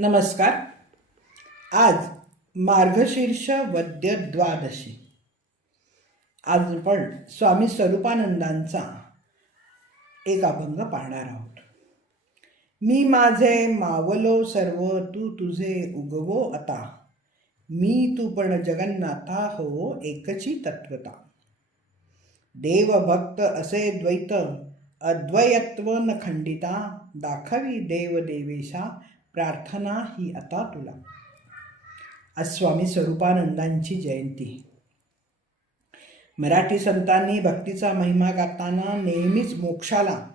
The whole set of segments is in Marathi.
नमस्कार. आज मार्गशीर्ष वद्य द्वादशी. आज आपण स्वामी स्वरूपानंदांचा एक अभंग पाहणार आहोत. मी माझे मावलो सर्व तू तुझे उगवो आता. मी तू पण जगन्नाथा हो एकची तत्वता. देव भक्त असे द्वैत अद्वयत्व न खंडिता दाखवी देव देवेशा प्रार्थना ही आता तुला. आज स्वामी स्वरूपानंदांची जयंती. मराठी संतांनी भक्तीचा महिमा गाताना नेहमीच मोक्षाला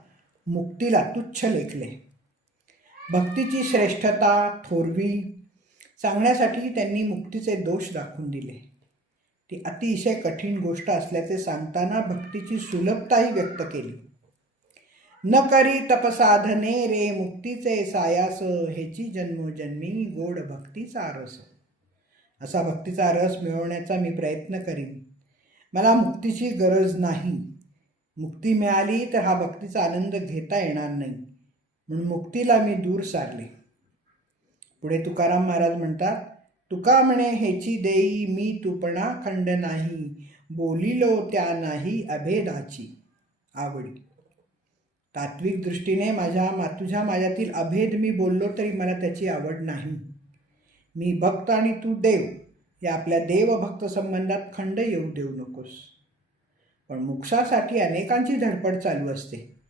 मुक्तीला तुच्छ लेखले. भक्तीची श्रेष्ठता थोरवी सांगण्यासाठी त्यांनी मुक्तीचे दोष दाखवून दिले. ती अतिशय कठीण गोष्ट असल्याचे सांगताना भक्तीची सुलभताही व्यक्त केली. न करी तपसाधने रे मुक्तीचे सायास ह्याची जन्मोजन्मी गोड भक्तीचा रस. असा भक्तीचा रस मिळवण्याचा मी प्रयत्न करीन. मला मुक्तीची गरज नाही. मुक्ती मिळाली तर हा भक्तीचा आनंद घेता येणार नाही. म्हणून मुक्तीला मी दूर सारले. पुढे तुकाराम महाराज म्हणतात तुका म्हणे हेची देई मी तुपणा खंड नाही. बोलिलो त्या नाही अभेदाची. आवडी. तात्विक दृष्टीने माझ्या मा तुझ्या माझ्यातील अभेद मी बोललो तरी मला त्याची आवड नाही. मी भक्त आणि तू देव या आपल्या देवभक्त संबंधात खंड येऊ देऊ नकोस. पण मोक्षासाठी अनेकांची धडपड चालू असते.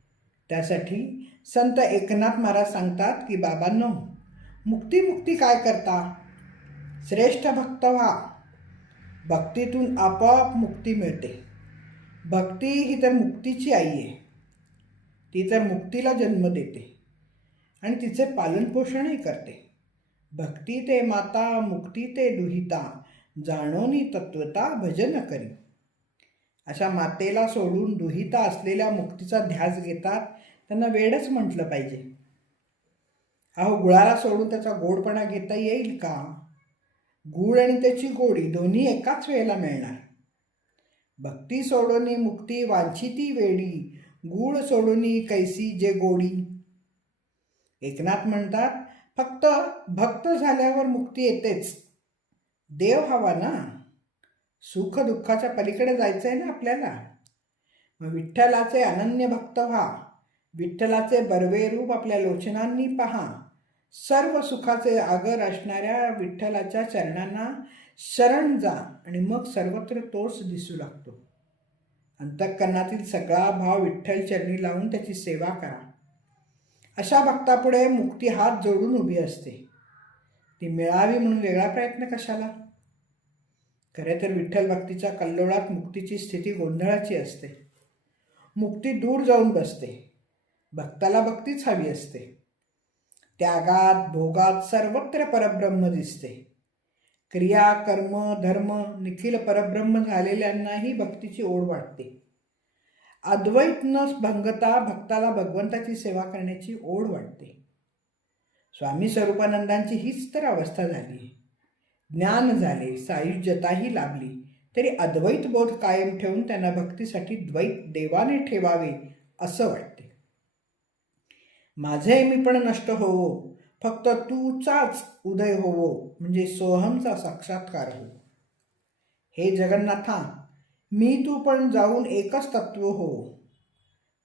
त्यासाठी संत एकनाथ महाराज सांगतात की बाबांनो मुक्ती मुक्ती काय करता? श्रेष्ठ भक्त व्हा. भक्तीतून आपोआप मुक्ती मिळते. भक्ती ही तर मुक्तीची आई आहे. ती तर मुक्तीला जन्म देते आणि तिचे पालनपोषणही करते. भक्ती ते माता मुक्ती ते दुहिता जाणोनी तत्वता भजन करी. अशा मातेला सोडून दुहिता असलेल्या मुक्तीचा ध्यास घेतात त्यांना वेडच म्हटलं पाहिजे. अहो गुळाला सोडून त्याचा गोडपणा घेता येईल का? गुळ आणि त्याची गोडी दोन्ही एकाच वेळेला मिळणार. भक्ती सोडून मुक्ती वांछिती वेडी गूळ सोडून कैसी जे गोडी? एकनाथ म्हणतात फक्त भक्त झाल्यावर मुक्ती येतेच. देव हवा ना? सुख दुःखाच्या पलीकडे जायचं आहे ना आपल्याला? मग विठ्ठलाचे अनन्य भक्त व्हा. विठ्ठलाचे बर्वे रूप आपल्या लोचनांनी पहा. सर्व सुखाचे आगर असणाऱ्या विठ्ठलाच्या चरणांना शरण जा आणि मग सर्वत्र तोच दिसू लागतो. अंतःकरणातील सगळा भाव विठ्ठल चरणी लावून त्याची सेवा करा. अशा भक्तापुढे मुक्ती हात जोडून उभी असते. ती मिळावी म्हणून वेगळा प्रयत्न कशाला? खरे तर विठ्ठल भक्तीच्या कल्लोळात मुक्तीची स्थिती गोंधळाची असते. मुक्ती दूर जाऊन बसते. भक्ताला भक्तीच हवी असते. त्यागात भोगात सर्वत्र परब्रह्म दिसते. क्रिया कर्म धर्म निखिल परब्रह्म झालेल्यांनाही भक्तीची ओढ वाटते. अद्वैत न भंगता भक्ताला भगवंताची सेवा करण्याची ओढ वाटते. स्वामी स्वरूपानंदांची हीच तर अवस्था झाली. ज्ञान झाले सायुज्यताही लाभली तरी अद्वैत बोध कायम ठेवून त्यांना भक्तीसाठी द्वैत देवाने ठेवावे असं वाटते. माझे मी पण नष्ट होवो. फक्त तूचाच उदय होवो म्हणजे सोहमचा साक्षात्कार हो हे जगन्नाथा मी तू पण जाऊन एकच तत्व हो.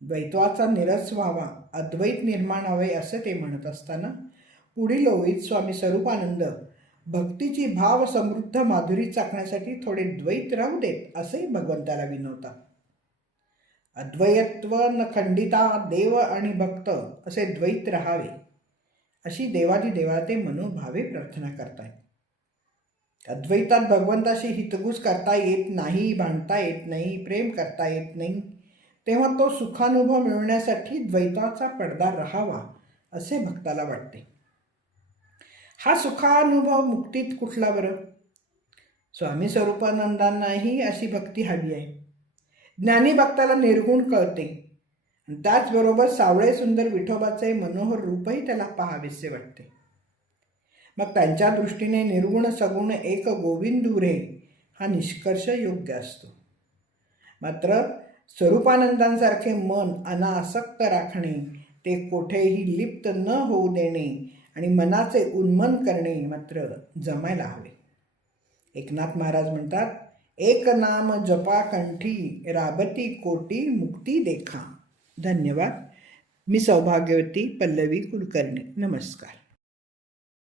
द्वैत्वाचा निरस व्हावा अद्वैत निर्माण हवे असं ते म्हणत असताना पुढील ओळीत स्वामी स्वरूपानंद भक्तीची भाव समृद्ध माधुरी चाकण्यासाठी थोडे द्वैत राहू देत असंही भगवंताला विनवतात अद्वयत्व न खंडिता देव आणि भक्त असे द्वैत राहावे. अशी देवादी देवाते मनोभावे प्रार्थना करतायत अद्वैतात भगवंताशी हितगुज करता येत नाही भांडता येत नाही प्रेम करता येत नाही तेव्हा तो सुखानुभव मिळवण्यासाठी द्वैताचा पडदा राहावा असे भक्ताला वाटते. हा सुखानुभव मुक्तीत कुठला बरं? स्वामी स्वरूपानंदांनाही अशी भक्ती हवी आहे. ज्ञानी भक्ताला निर्गुण कळते. त्याचबरोबर सावळे सुंदर विठोबाचे मनोहर रूपही त्याला पाहावेसे वाटते. मग त्यांच्या दृष्टीने निर्गुण सगुण एक गोविंद रे हा निष्कर्ष योग्य असतो. मात्र स्वरूपानंदांसारखे मन अनासक्त राखणे ते कोठेही लिप्त न होऊ देणे आणि मनाचे उन्मन करणे मात्र जमायला हवे. एकनाथ महाराज म्हणतात एक नाम जपा कंठी राबती कोटी मुक्ती देखा. धन्यवाद. मी सौभाग्यवती पल्लवी कुलकर्णी. नमस्कार.